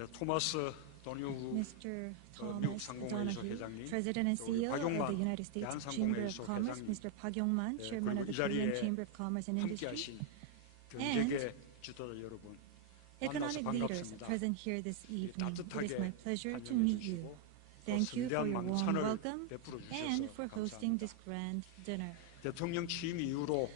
토마스 도뉴후 Mr. 미국 Thomas 상공회의소 Donahue, 회장님, President and 또 우리 CEO of the 박용만 United States Chamber of 대한상공회의소 Commerce, 회장님, Mr. Park Yong-man, Chairman 그리고 of 이 the Korean 자리에 Chamber of Commerce and Industry, 함께하신 경제계 지도자 여러분, 만나서 economic leaders 반갑습니다. present here this evening. It is 따뜻하게 my pleasure to 환영해 meet you. 주시고 Thank you for 성대한 your warm 만찬을 welcome 베풀어 and 주셔서 for hosting 감사합니다. this grand dinner. 대통령 취임 이후로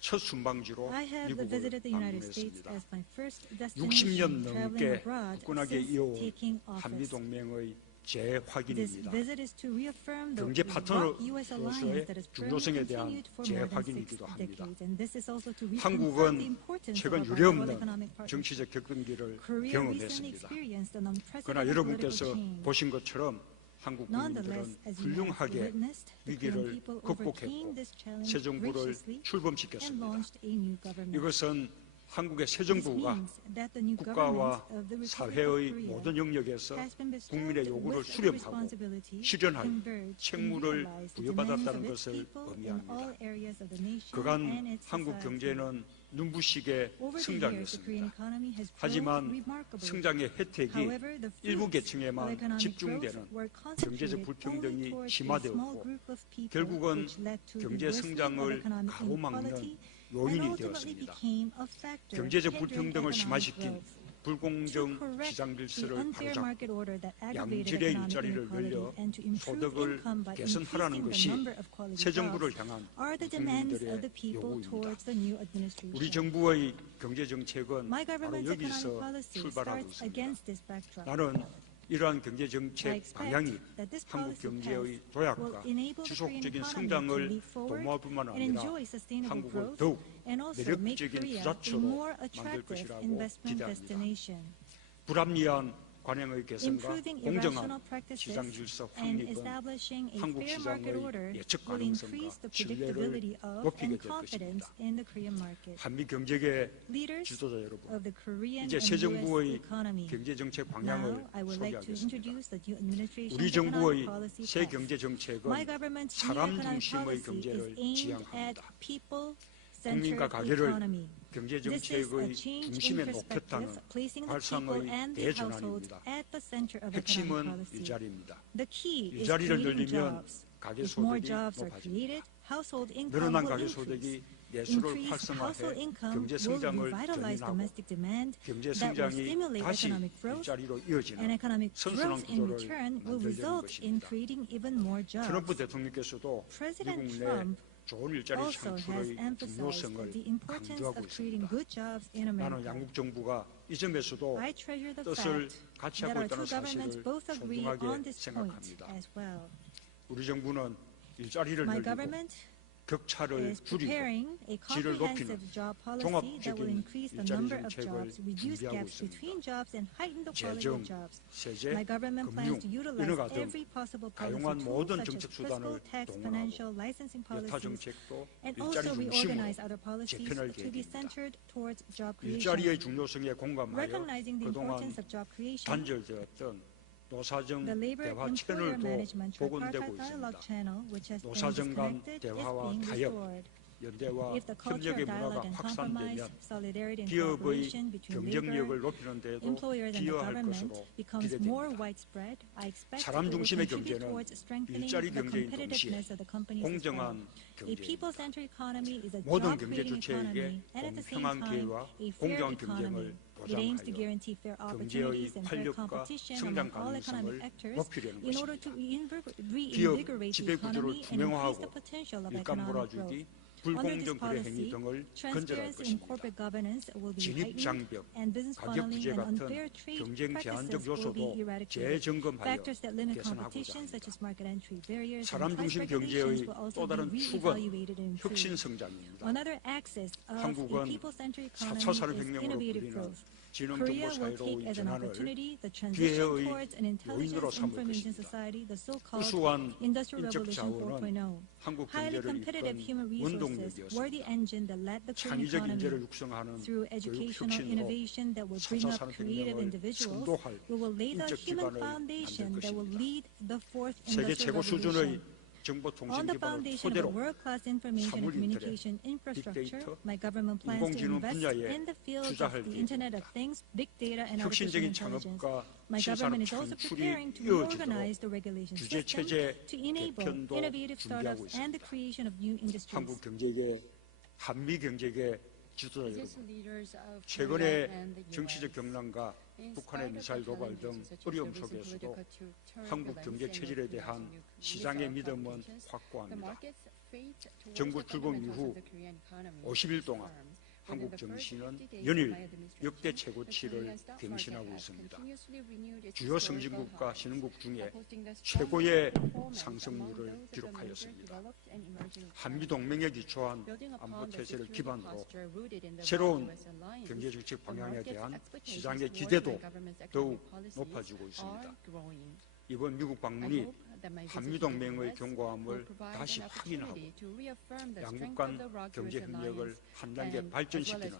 첫 순방지로 I have 미국을 visited the United States 방문했습니다. as my first 60년 destination traveling 넘게 abroad 굳건하게 since 이어온 taking office. 한미동맹의 This 재확인입니다. visit is to reaffirm the 경제 rock U.S. alliance 파트너로서의 that has 중요성에 firmly 대한 continued for more than 6 재확인이기도 합니다. decades. And this is also to reconfirm the 한국은 importance of 최근 our 유례없는 bilateral economic partnership. 정치적 격변기를 Korea recently 경험했습니다. experienced an 그러나 unprecedented 여러분께서 political change. 보신 것처럼 한국 Nonetheless, 국민들은 as you have 훌륭하게 witnessed, the Korean 위기를 people 극복했고 overcame this challenge 새 정부를 graciously and 출범시켰습니다. launched a new government. 이것은 한국의 새 This 정부가 means that the new 국가와 government of the Republic of 사회의 Korea 모든 영역에서 has been bestowed 국민의 요구를 with the 수렴하고 responsibility to 실현할 converge and 책무를 realize the 부여받았다는 demands of its 것을 people in 의미합니다. all areas of the nation 그간 and its 한국 society. 경제는 눈부시게 Over the years, the Korean 성장했습니다. economy has grown 하지만 remarkably. 성장의 혜택이 However, the 일부 fruits of 계층에만 economic 집중되는 growth were 경제적 concentrated 불평등이 only towards a 심화되었고 small group of people, 결국은 which led to the 경제 worsening of 성장을 economic 가로막는 inequality and 요인이 ultimately 되었습니다. became a factor 경제적 hindering 불평등을 economic 심화시킨 growth. 불공정 To correct 시장 the 질서를 unfair 바로잡고 market order that aggravated 양질의 economic 일자리를 inequality 늘려 and to improve 소득을 income by 개선하라는 increasing the 것이 number of quality 새 정부를 jobs 향한 are the demands of the 국민들의 people 요구입니다. towards the new administration. 우리 정부의 경제 정책은 My 바로 government's economic 여기서 policy 출발하고 starts 있습니다. against this backdrop. 나는 이러한 경제 I 정책 expect 방향이 that this 한국 policy 경제의 will 도약과 enable the Korean 지속적인 economy to 성장을 leap forward 도모할 뿐만 and 아니라 enjoy sustainable 한국을 growth 더욱 and also make 매력적인 Korea a 부자처로 more 만들 attractive 것이라고 investment 기대합니다. destination. 불합리한 관행의 개선과 Improving 공정한 irrational practices 시장 질서 and 확립은 establishing a 한국 fair market order 시장의 예측 will increase 가능성과 the 신뢰를 predictability of 높이게 and 될 confidence 것입니다. in the Korean market. 한미 경제계 Leaders 지도자 여러분, of the Korean 이제 and 새 U.S. 정부의 economy. 경제 정책 Now, 방향을 I would like to 소개하겠습니다. introduce the new administration's 우리 economic 정부의 policy 새 path. 경제 정책은 My government's new 사람 economic 중심의 policy is 경제를 aimed at 지향합니다. people-centered 국민과 가게를 economy. 경제 This is a 정책의 change in 중심에 perspective, 놓겠다는 placing the people 발상의 and the households 대전환입니다. at the center of economic 핵심은 policy. 일자리입니다. The key is 일자리를 creating 늘리면 jobs. 가계 If more 소득이 jobs are 높아집니다. created, household income 늘어난 will 가계 increase. 소득이 예술을 Increased household 활성화해 income 경제 will 성장을 revitalize 견인하고 domestic demand 경제 that will 성장이 stimulate 다시 economic growth, 일자리로 and 이어지는 economic 선순환 growth in 구조를 return will 만들려는 result in 것입니다. creating even more jobs. 트럼프 대통령께서도 President 미국 내 Trump 좋은 일자리 also has 창출의 emphasized 중요성을 the importance 강조하고 of creating 있습니다. good jobs in 나는 America. 양국 정부가 이 점에서도 I treasure the 뜻을 fact 같이 that 하고 our 있다는 two governments 사실을 both agree on 소중하게 this point 생각합니다. as well. 우리 정부는 일자리를 My 늘리고 government 격차를 is 줄이고 preparing a 질을 높이는 comprehensive job policy that will 종합적인 increase the 일자리 number of 정책을 jobs, reduce 준비하고 gaps 있습니다. between jobs, and heighten the quality 재정, of jobs. 세제, My government 금융, plans to utilize 인허가 등 every possible policy 다양한 tool, 모든 such as 정책 fiscal, 수단을 tax, 동원하고 financial, licensing 여타 policies, 정책도 and 일자리 also reorganize 중심으로 other policies 재편할 to be 계획입니다. centered towards job creation. 일자리의 중요성에 공감하여 Recognizing the 그동안 importance of job creation, 단절되었던 노사정 the Labor 대화 Employer 채널도 Management 복원되고 Tripartite Dialogue 있습니다. Channel, which has been 노사정 간 disconnected, is 대화와 being 타협, restored. 연대와 If the culture 협력의 of 문화가 dialogue and compromise, 확산되면 solidarity and 기업의 cooperation between 경쟁력을 labor, 높이는 데도 employers and the 기여할 government 것으로 becomes more 기대됩니다. widespread, I expect 사람 it will 중심의 contribute 경제는 towards strengthening 일자리 the 경제인 competitiveness of the companies as well. 공정한 A 경제입니다. people-centered economy is a 모든 경제 job-creating 주체에게 economy, and at the same 공평한 time, 기회와 a fair 공정한 economy. 경쟁을 It aims to 보장하여 guarantee fair 경제의 opportunities and fair 활력과 competition 성장 among all economic 가능성을 actors 높이려는 in order to 것입니다. reinvigorate the 지배구조를 economy and increase 투명화하고 the potential of 일감 economic 몰아주기, growth. Under this 불공정 거래 행위 policy, 등을 건절할 transparency in 것입니다. corporate governance will be 진입 heightened, 장벽, and business 가격 funneling 부재 and 같은 unfair trade 경쟁 제한적 practices will 요소도 be eradicated. 재점검하여 Factors that limit 개선하고자 competition, 합니다. such as market entry barriers 사람 and price 중심 regulations, 경제의 will also 또 다른 be 축은 reevaluated and 혁신 improved. 성장입니다. Another axis of a 한국은 people-centered 4차 economy is 산업혁명으로 innovative 불리는 growth. 지능 Korea 정보 will take 사회로의 as an 전환을 opportunity the transition 기회의 towards an 요인으로 intelligence 삼을 information 것입니다. society, the so-called 우수한 Industrial 인적 Revolution 자원은 4.0. 한국 Highly 경제를 competitive human 이끈 resources were the 원동력이었습니다. engine that led the Korean 창의적 인재를 economy. 육성하는 Through 교육 educational 혁신으로 innovation that will bring 4차 up creative 산업혁명을 individuals, 선도할 we will lay the 인적 human 기반을 만들 foundation that will 것입니다. lead the fourth 세계 industrial 최고 수준의 revolution. On the foundation of a world-class information and communication infrastructure, my government plans to 인공지능 invest 분야에 in the field of 투자할 the Internet of 계획입니다. Things, big data, and artificial 혁신적인 intelligence. 창업과 My government is also 신산업 preparing 창출이 to reorganize 이어지도록 the regulation 규제 system 체제 to enable 개편도 innovative 준비하고 startups and the 있습니다. creation of new industries. 한국 경제계, 한미 경제계 지도자 여러분, 최근의 최근의 정치적 경랑과 북한의 미사일 도발 등 어려움 속에서도 한국 경제 체질에 대한 시장의 믿음은 확고합니다. 정부 출범 이후 50일 동안 한국 증시는 연일 역대 최고치를 갱신하고 있습니다. 주요 선진국과 신흥국 중에 최고의 상승률을 기록하였습니다. 한미동맹에 기초한 안보 태세를 기반으로 새로운 경제정책 방향에 대한 시장의 기대도 더욱 높아지고 있습니다. 이번 미국 방문이 한미동맹의 견고함을 다시 확인하고 양국 간 경제협력을 한 단계 발전시키는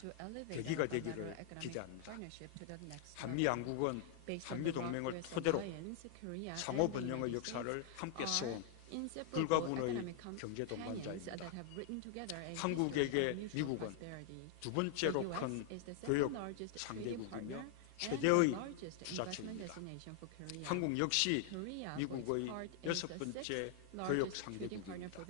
계기가 되기를 기대합니다. 한미 양국은 한미동맹을 토대로 상호번영의 역사를 함께 써온 불가분의 경제 동반자입니다. 한국에게 미국은 두 번째로 큰 교역 상대국이며 최대의 투자처입니다. 한국 역시 미국의 여섯 번째 교역 상대국입니다.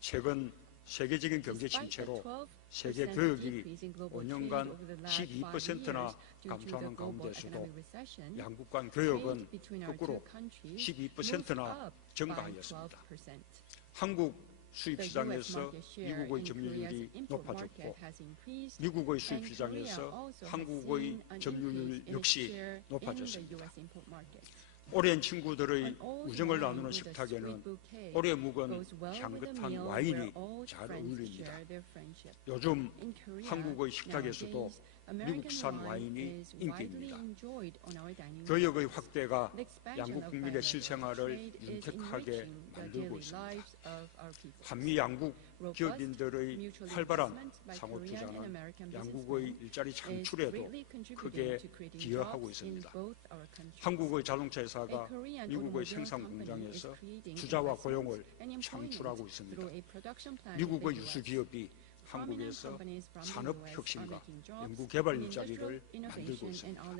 최근 세계적인 경제 침체로 세계 교역이 5년간 12%나 감소하는 가운데서도 양국 간 교역은 거꾸로 12%나 증가하였습니다. 한국 수입 시장에서 미국의 점유율이 높아졌고 미국의 수입 시장에서 한국의 점유율 역시 높아졌습니다. 오랜 친구들의 우정을 나누는 식탁에는 오래 묵은 향긋한 와인이 잘 어울립니다. 요즘 한국의 식탁에서도 미국산 와인이 인기입니다. 교역의 확대가 양국 국민의 실생활을 윤택하게 만들고 있습니다. 한미 양국 기업인들의 활발한 상호 투자는 양국의 일자리 창출에도 크게 기여하고 있습니다. 한국의 자동차 회사가 미국의 생산 공장에서 투자와 고용을 창출하고 있습니다. 미국의 유수 기업이 한국에서 산업혁신과 연구개발 일자리를 만들고 있습니다.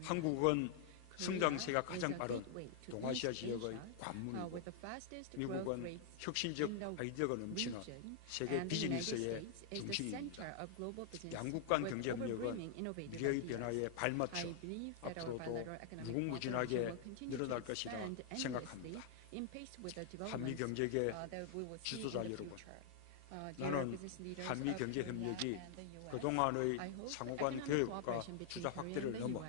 한국은 성장세가 가장 빠른 동아시아 지역의 관문이고 미국은 혁신적 아이디어가 넘치는 세계 비즈니스의 중심입니다. 양국 간 경제협력은 미래의 변화에 발맞춰 앞으로도 무궁무진하게 늘어날 것이라 생각합니다. 한미 경제계 지도자 여러분, 나는 한미 경제협력이 그동안의 상호간 교역과 투자 확대를 넘어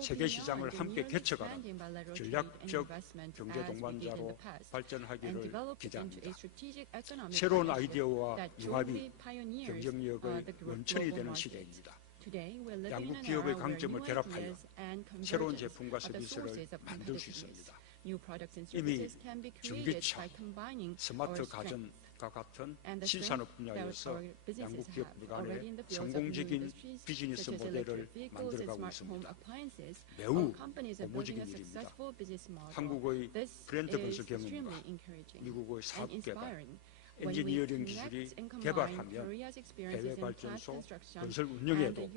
세계 시장을 함께 개척하는 전략적 경제 동반자로 발전하기를 기대합니다. 새로운 아이디어와 융합이 경쟁력의 원천이 되는 시대입니다. 양국 기업의 강점을 결합하여 새로운 제품과 서비스를 만들 수 있습니다. 이미 전기차, 스마트 가전과 같은 신산업 분야에서 양국 기업들 간의 성공적인 비즈니스 모델을 만들어가고 있습니다. 매우 고무적인 일입니다. 한국의 브랜드 건설 경험과 미국의 사업 개발, 엔지니어링 기술이 개발하면 해외 발전소 건설 운영에도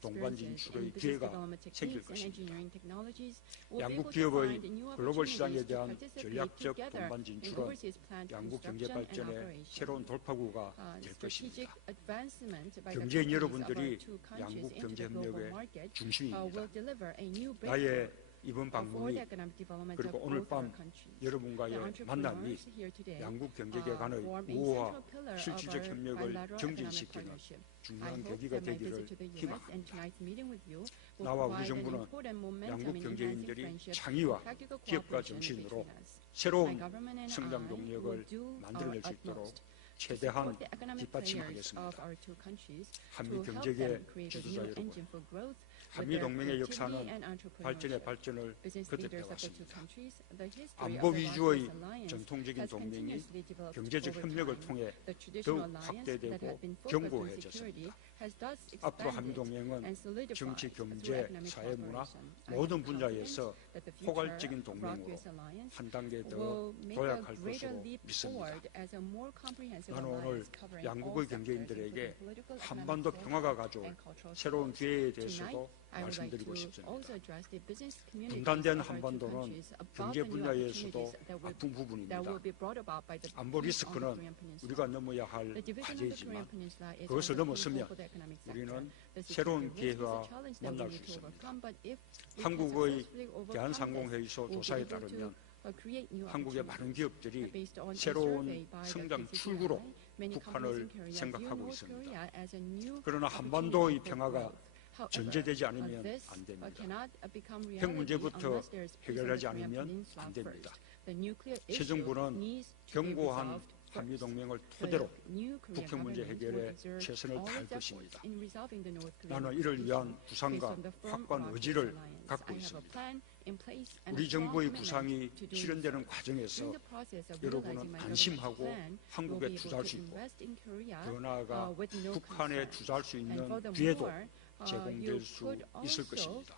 동반 진출의 기회가 생길 것입니다. 양국 기업의 글로벌 시장에 대한 전략적 동반 진출은 양국 경제 발전의 새로운 돌파구가 될 것입니다. 경제인 여러분들이 양국 경제 협력의 중심입니다. 나의 이번 방문이 그리고 오늘 밤 여러분과의 만남이 양국 경제계 간의 우호와 실질적 협력을 정진시키는 중요한 계기가 되기를 희망합니다. 나와 우리 정부는 양국 경제인들이 창의와 기업가 정신으로 새로운 성장 동력을 만들어낼 수 있도록 최대한 뒷받침하겠습니다. 한미 경제계 지도자 여러분, 한미 동맹의 역사는 발전의 발전을 거듭해 왔습니다. 안보 위주의 전통적인 동맹이 경제적 협력을 통해 더욱 확대되고 견고해졌습니다. 앞으로 한미동맹은 정치, 경제, 사회, 문화 모든 분야에서 포괄적인 동맹으로 한 단계 더 도약할 것으로 믿습니다. 나는 오늘 양국의 경제인들에게 한반도 평화가 가져올 새로운 기회에 대해서도 말씀드리고 싶습니다. 분단된 한반도는 경제 분야에서도 아픈 부분입니다. 안보 리스크는 우리가 넘어야 할 과제이지만 그것을 넘어서면 우리는 새로운 기회와 만날 수 있습니다. 한국의 대한상공회의소 조사에 따르면 한국의 많은 기업들이 새로운 성장 출구로 북한을 생각하고 있습니다. 그러나 한반도의 평화가 전제되지 않으면 안 됩니다. 핵 문제부터 해결하지 않으면 안 됩니다. 새 정부는 견고한 한미동맹을 토대로 북핵 문제 해결에 최선을 다할 것입니다. 나는 이를 위한 구상과 확고한 의지를 갖고 있습니다. 우리 정부의 구상이 실현되는 과정에서 여러분은 안심하고 한국에 투자할 수 있고 더 나아가 북한에 투자할 수 있는 기회도 제공될 수 있을 것입니다.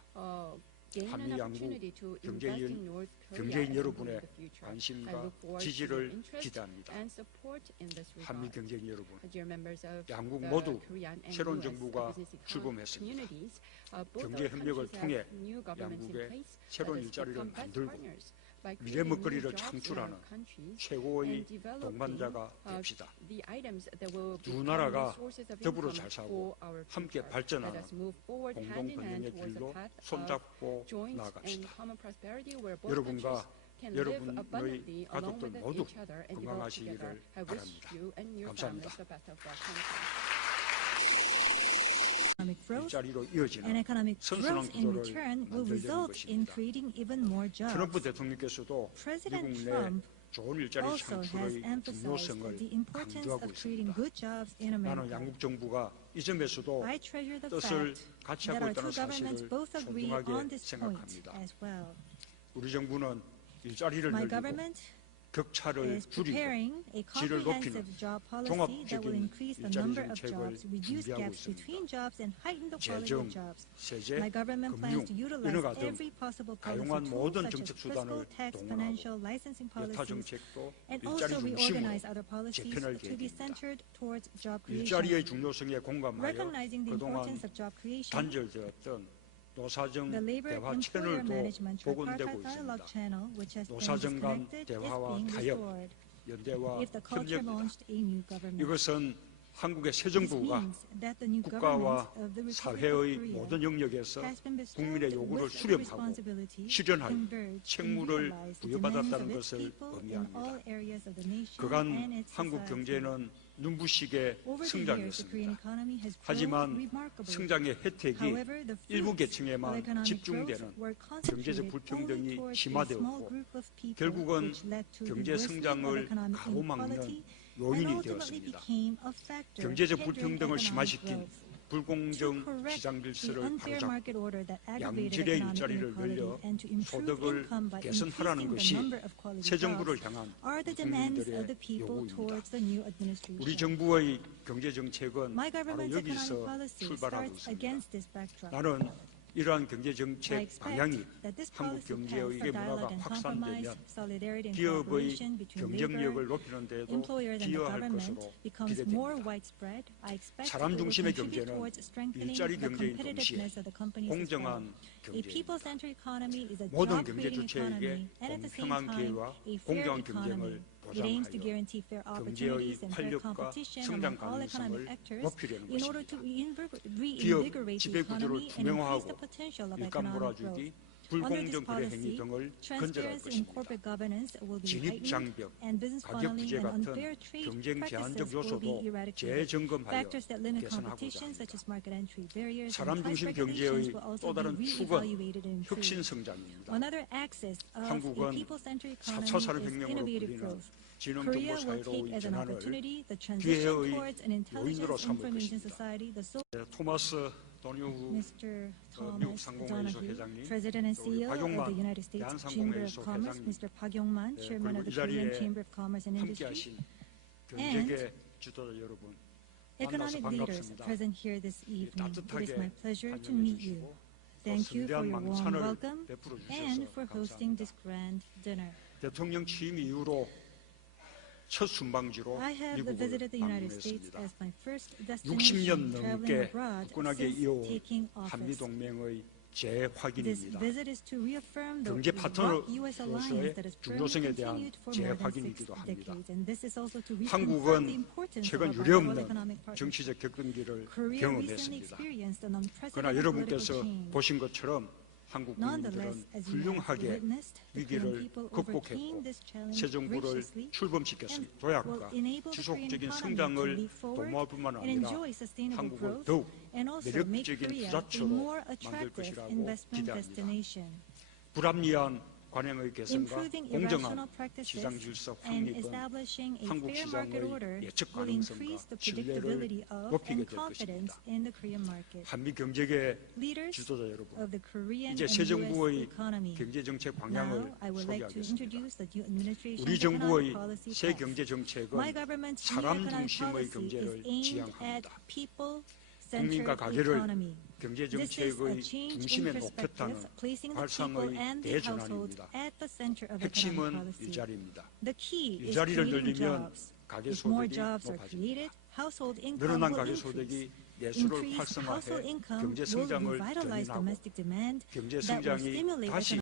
한미 양국 경제인 여러분의 관심과 지지를 기대합니다. 한미 경제인 여러분, 양국 모두 새로운 정부가 출범했습니다. 경제협력을 통해 양국의 새로운 일자리를 만들고 미래 먹거리를 창출하는 최고의 동반자가 됩시다. 두 나라가 더불어 잘 살고 함께 발전하는 공동 번영의 길로 손잡고 나아갑시다. 여러분과 여러분의 가족들 모두 건강하시기를 바랍니다. 감사합니다. 일자리로 이어지는 선순환 구조를 만들려는 것입니다. 트럼프 대통령께서도 미국 내 좋은 일자리 창출의 중요성을 강조하고 있습니다. 나는 양국 정부가 이 점에서도 뜻을 같이 하고 있다는 사실을 소중하게 생각합니다. 우리 정부는 일자리를 늘리고 격차를 줄이고 질을 높이는 종합적인 일자리 정책을 준비하고 있습니다. 재정, 세제, 금융, 인허가 등 가용한 모든 정책 수단을 동원하고 여타 정책도 일자리 중심으로 재편할 계획입니다. 일자리의 중요성에 공감하여 그동안 단절되었던 노사정 대화 채널도 복원되고 있습니다. 노사정 간 대화와 타협, 연대와 협력입니다. 이것은 한국의 새 정부가 국가와 사회의 모든 영역에서 국민의 요구를 수렴하고 실현하여 책무를 부여받았다는 것을 의미합니다. 그간 한국 경제는 눈부시게 성장했습니다. 하지만 성장의 혜택이 일부 계층에만 집중되는 경제적 불평등이 심화되었고 결국은 경제 성장을 가로막는 요인이 되었습니다. 경제적 불평등을 심화시킨 불공정 시장 질서를 바로잡고 양질의 일자리를 늘려 소득을 개선하라는 것이 새 정부를 향한 국민들의 요구입니다. 우리 정부의 경제정책은 바로 여기서 출발하고 있습니다. 나는 이러한 경제정책 방향이 한국 경제의 문화가 확산되면 기업의 경쟁력을 높이는 데에도 기여할 것으로 기대됩니다. 사람 중심의 경제는 일자리 경제인 동시에 공정한 경제입니다. 모든 경제 주체에게 공평한 기회와 공정한 경쟁을 보장하여 경제의 활력과 성장 가능성을 높이려는 것입니다. 기업 지배구조를 투명화하고 일감 몰아주기, 불공정 거래 행위 등을 근절할 것입니다. 진입장벽, 가격 규제 같은 경쟁 제한적 요소도 재점검하여 개선하고자 합니다. 사람 중심 경제의 또 다른 축은 혁신 성장입니다. 한국은 4차 산업혁명으로 불리는 지능정보 사회로의 전환을 기회의 요인으로 삼을 것입니다. 토마스 도뉴후 미국 상공회의소 회장님, 또 박용만 대한상공회의소 회장님, 그리고 이 자리에 함께하신 경제계 지도자 여러분, Economic leaders 반갑습니다. present here this evening, it is 따뜻하게 my pleasure to meet you. 환영해 주시고 Thank you for 선대한 your warm 만찬을 welcome 베풀어 and 주셔서 for hosting 감사합니다. this grand dinner. 대통령 취임 이후로 첫 순방지로 I have 미국을 visited the United States 방문했습니다. as my first 60년 destination traveling 넘게 abroad 굳건하게 since 이어온 taking office. 한미동맹의 This 재확인입니다. visit is to reaffirm the 경제 US alliance 파트너로서의 that has firmly 중요성에 대한 continued for more than 6 재확인이기도 합니다. decades, and this is also to reconfirm the 한국은 importance of 최근 our bilateral 유례없는 economic partnership. 정치적 격변기를 Korea recently 경험했습니다. experienced an 그러나 unprecedented 여러분께서 political change. 보신 것처럼 한국 Nonetheless, 국민들은 as you have 훌륭하게 witnessed, the Korean 위기를 people 극복했고 overcame this challenge 새 정부를 graciously 출범시켰습니다. and 도약과 will enable the Korean 지속적인 economy to 성장을 leap forward 도모할 뿐만 and 아니라 enjoy sustainable 한국을 growth 더욱 and also make 매력적인 Korea a 부자처로 more 만들 attractive 것이라고 investment 기대합니다. destination. 불합리한 관행의 개선과 Improving 공정한 irrational practices 시장 질서 and 확립은 establishing a 한국 fair market order 시장의 예측 will 가능성과 increase the 신뢰를 predictability of 높이게 and 될 confidence 것입니다. in the Korean market. 한미 경제계 Leaders 지도자 여러분, of the Korean 이제 and 새 US 정부의 economy. 경제 정책 방향을 Now, I would like to 소개하겠습니다. introduce the new administration's 우리 economic 정부의 policy 새 path. 경제 정책은 My government's new 사람 economic 중심의 policy is 경제를 aimed at 지향합니다. people-centered 국민과 가게를 economy. 경제 This is a 정책의 change in 중심에 perspective, 놓겠다는 placing the people 발상의 and the household 대전환입니다. at the center of economic 핵심은 policy. 일자리입니다. The key is 일자리를 creating 늘리면 jobs. 가계 If more 소득이 jobs are 높아집니다. created, household income 늘어난 will 가계 increase. 소득이 내수를 Increased household 활성화해 income 경제 will 성장을 revitalize 견인하고 domestic demand 경제 that will 성장이 stimulate 다시